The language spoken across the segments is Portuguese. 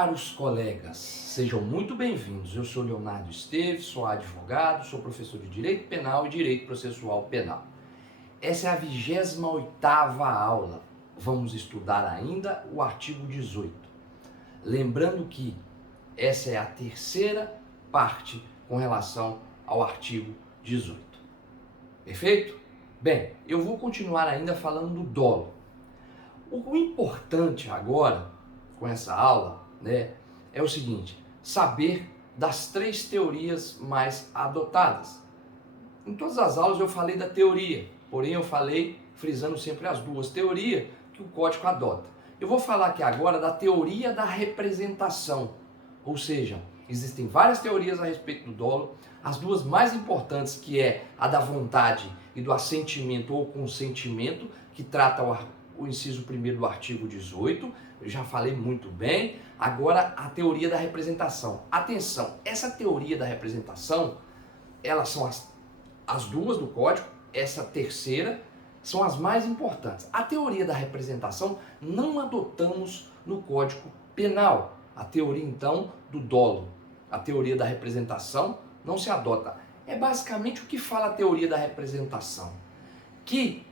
Caros colegas, sejam muito bem-vindos. Eu sou Leonardo Esteves, sou advogado, sou professor de Direito Penal e Direito Processual Penal. Essa é a 28ª aula. Vamos estudar ainda o artigo 18. Lembrando que essa é a terceira parte com relação ao artigo 18. Perfeito? Bem, eu vou continuar ainda falando do dolo. O importante agora, com essa aula, é o seguinte: saber das três teorias mais adotadas. Em todas as aulas eu falei da teoria, porém eu falei frisando sempre as duas teorias que o código adota. Eu vou falar aqui agora da teoria da representação, ou seja, existem várias teorias a respeito do dolo, as duas mais importantes, que é a da vontade e do assentimento ou consentimento, que trata o inciso 1º do artigo 18, eu já falei muito bem. Agora a teoria da representação. Atenção, essa teoria da representação, elas são as duas do código, essa terceira são as mais importantes. A teoria da representação não adotamos no Código Penal. A teoria então do dolo, a teoria da representação não se adota. É basicamente o que fala a teoria da representação, que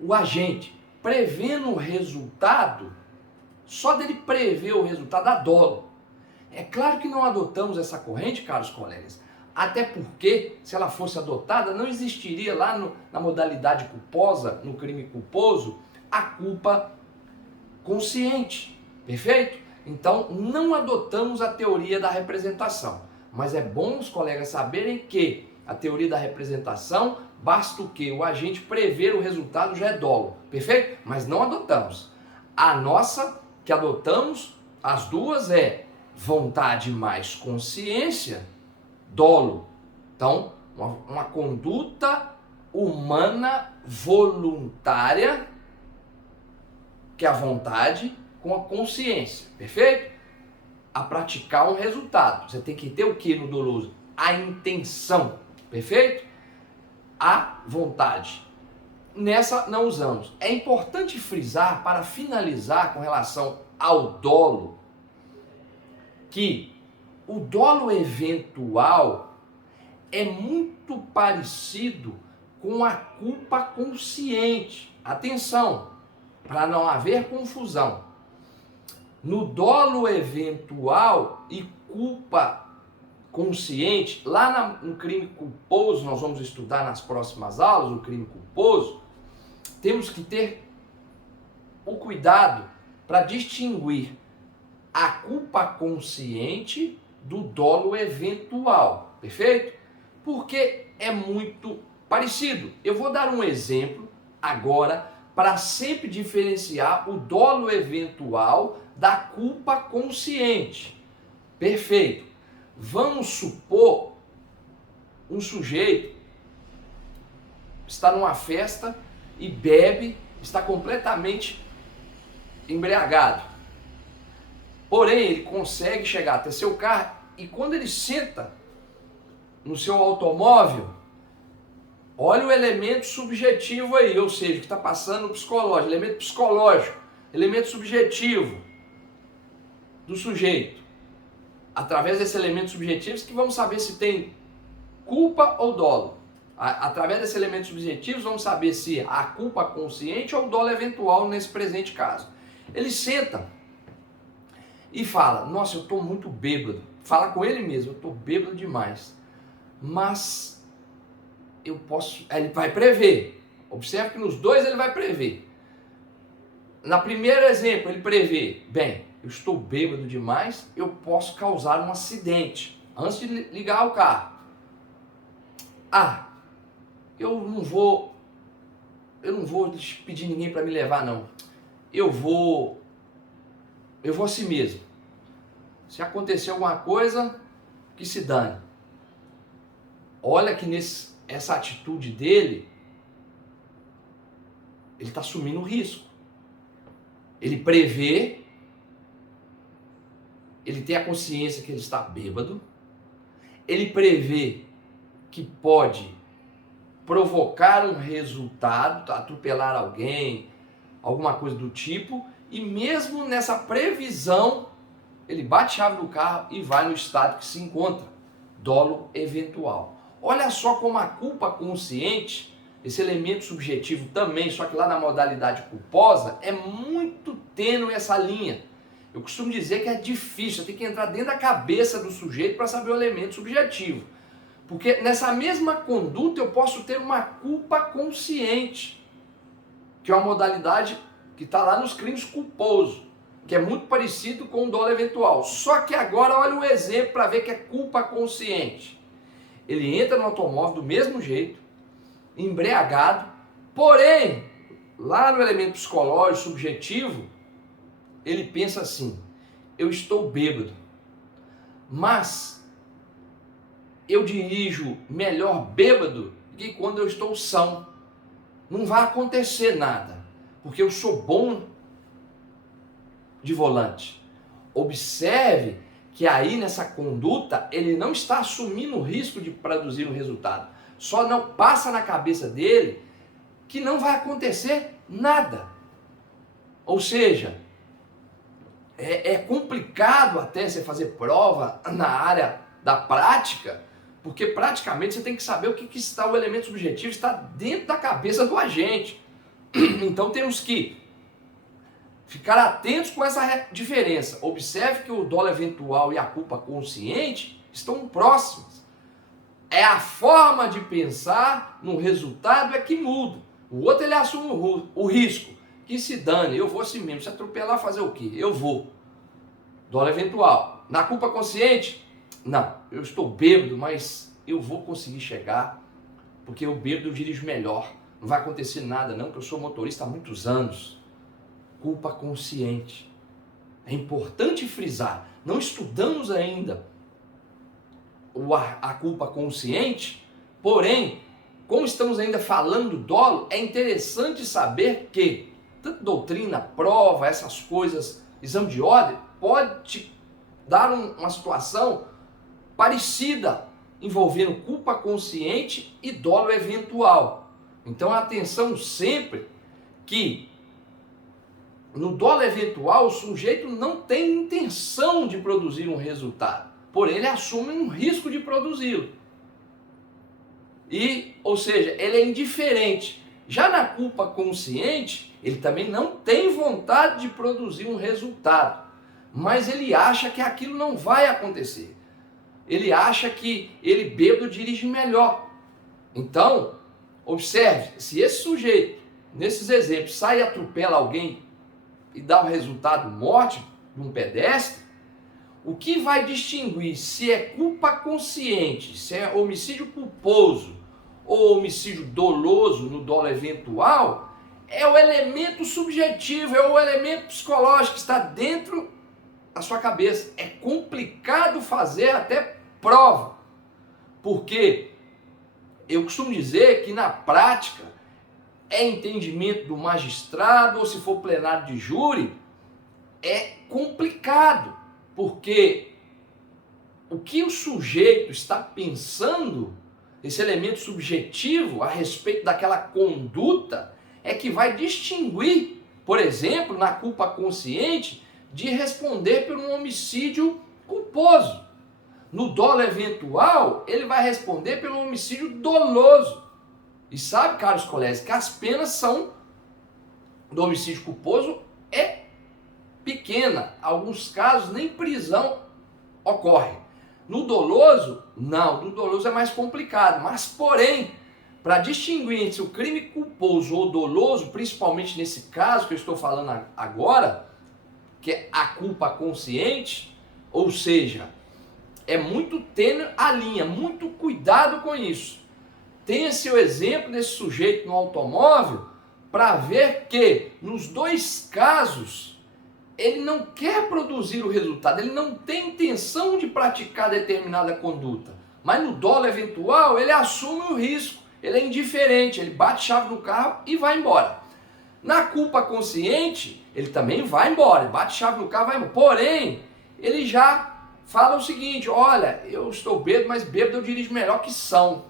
o agente, prevendo o resultado, só dele prever o resultado dá dolo. É claro que não adotamos essa corrente, caros colegas, até porque, se ela fosse adotada, não existiria lá na modalidade culposa, no crime culposo, a culpa consciente, perfeito? Então, não adotamos a teoria da representação, mas é bom os colegas saberem que a teoria da representação, basta o que? O agente prever o resultado já é dolo, perfeito? Mas não adotamos. A nossa, que adotamos, as duas, é vontade mais consciência, dolo. Então, uma conduta humana voluntária, que é a vontade com a consciência, perfeito? A praticar um resultado. Você tem que ter o que no doloso? A intenção, perfeito? A vontade. Nessa não usamos. É importante frisar, para finalizar com relação ao dolo, que o dolo eventual é muito parecido com a culpa consciente. Atenção, para não haver confusão. No dolo eventual e culpa consciente, lá no crime culposo, nós vamos estudar nas próximas aulas o crime culposo, temos que ter o cuidado para distinguir a culpa consciente do dolo eventual, perfeito? Porque é muito parecido. Eu vou dar um exemplo agora para sempre diferenciar o dolo eventual da culpa consciente. Perfeito. Vamos supor um sujeito está numa festa e bebe, está completamente embriagado. Porém, ele consegue chegar até seu carro e quando ele senta no seu automóvel, olha o elemento subjetivo aí, ou seja, que está passando no psicológico, elemento psicológico, elemento subjetivo do sujeito. Através desses elementos subjetivos que vamos saber se tem culpa ou dolo. Através desses elementos subjetivos vamos saber se há culpa consciente ou dolo eventual nesse presente caso. Ele senta e fala: nossa, eu estou muito bêbado. Fala com ele mesmo: eu estou bêbado demais. Mas eu posso... Ele vai prever. Observe que nos dois ele vai prever. Na primeiro exemplo ele prevê: bem, eu estou bêbado demais, eu posso causar um acidente antes de ligar o carro. Eu não vou pedir ninguém para me levar, não. Eu vou a si mesmo. Se acontecer alguma coisa, que se dane. Olha que essa atitude dele, ele está assumindo o risco. Ele prevê, ele tem a consciência que ele está bêbado, ele prevê que pode provocar um resultado, atropelar alguém, alguma coisa do tipo, e mesmo nessa previsão, ele bate chave no carro e vai no estado que se encontra, dolo eventual. Olha só como a culpa consciente, esse elemento subjetivo também, só que lá na modalidade culposa, é muito tênue essa linha. Eu costumo dizer que é difícil, você tem que entrar dentro da cabeça do sujeito para saber o elemento subjetivo. Porque nessa mesma conduta eu posso ter uma culpa consciente, que é uma modalidade que está lá nos crimes culposos, que é muito parecido com o dolo eventual. Só que agora olha o exemplo para ver que é culpa consciente. Ele entra no automóvel do mesmo jeito, embriagado, porém, lá no elemento psicológico, subjetivo, ele pensa assim: eu estou bêbado, mas eu dirijo melhor bêbado do que quando eu estou são. Não vai acontecer nada, porque eu sou bom de volante. Observe que aí nessa conduta ele não está assumindo o risco de produzir um resultado. Só não passa na cabeça dele que não vai acontecer nada. Ou seja, é complicado até você fazer prova na área da prática, porque praticamente você tem que saber o que está o elemento subjetivo, está dentro da cabeça do agente. Então temos que ficar atentos com essa diferença. Observe que o dolo eventual e a culpa consciente estão próximos. É a forma de pensar no resultado é que muda. O outro ele assume o risco. Que se dane, eu vou assim mesmo. Se atropelar, fazer o quê? Eu vou. Dolo eventual. Na culpa consciente? Não, eu estou bêbado, mas eu vou conseguir chegar, porque eu bêbado eu dirijo melhor. Não vai acontecer nada não, porque eu sou motorista há muitos anos. Culpa consciente. É importante frisar, não estudamos ainda a culpa consciente, porém, como estamos ainda falando do dolo, é interessante saber que tanto doutrina, prova, essas coisas, exame de ordem, pode te dar uma situação parecida, envolvendo culpa consciente e dolo eventual. Então atenção sempre que no dolo eventual o sujeito não tem intenção de produzir um resultado, porém ele assume um risco de produzi-lo. Ou seja, ele é indiferente. Já na culpa consciente, ele também não tem vontade de produzir um resultado, mas ele acha que aquilo não vai acontecer. Ele acha que ele bêbado dirige melhor. Então, observe, se esse sujeito, nesses exemplos, sai e atropela alguém e dá o resultado morte de um pedestre, o que vai distinguir se é culpa consciente, se é homicídio culposo ou homicídio doloso no dolo eventual, é o elemento subjetivo, é o elemento psicológico que está dentro da sua cabeça. É complicado fazer até prova, porque eu costumo dizer que na prática é entendimento do magistrado, ou se for plenário de júri, é complicado, porque o que o sujeito está pensando, esse elemento subjetivo a respeito daquela conduta, é que vai distinguir, por exemplo, na culpa consciente, de responder por um homicídio culposo. No dolo eventual, ele vai responder pelo homicídio doloso. E sabe, caros colegas, que as penas são do homicídio culposo é pequena. Em alguns casos, nem prisão ocorre. No doloso, não. No doloso é mais complicado. Mas, porém, para distinguir entre o crime culposo ou doloso, principalmente nesse caso que eu estou falando agora, que é a culpa consciente, ou seja, é muito tênue a linha, muito cuidado com isso. Tenha seu exemplo desse sujeito no automóvel para ver que nos dois casos ele não quer produzir o resultado, ele não tem intenção de praticar determinada conduta, mas no dolo eventual ele assume o risco, ele é indiferente, ele bate chave no carro e vai embora. Na culpa consciente, ele também vai embora, bate chave no carro e vai embora, porém, ele já fala o seguinte: olha, eu estou bêbado, mas bêbado eu dirijo melhor que são.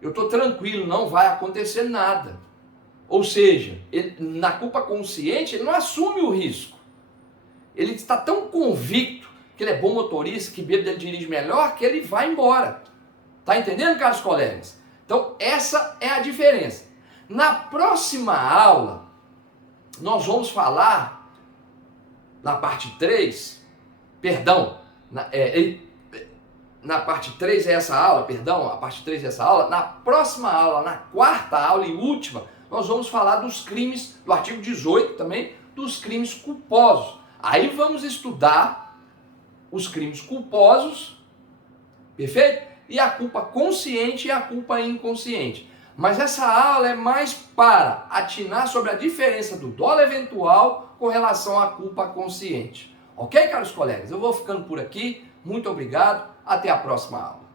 Eu estou tranquilo, não vai acontecer nada. Ou seja, ele, na culpa consciente, ele não assume o risco. ele está tão convicto que ele é bom motorista, que bêbado ele dirige melhor, que ele vai embora. Tá entendendo, caros colegas? Então, essa é a diferença. Na próxima aula, nós vamos falar, na parte 3, perdão, na parte 3 é essa aula, perdão, a parte 3 é essa aula. Na próxima aula, na quarta aula e última, nós vamos falar dos crimes, do artigo 18 também, dos crimes culposos. Aí vamos estudar os crimes culposos, perfeito? E a culpa consciente e a culpa inconsciente. Mas essa aula é mais para atinar sobre a diferença do dolo eventual com relação à culpa consciente. Ok, caros colegas? Eu vou ficando por aqui. Muito obrigado. Até a próxima aula.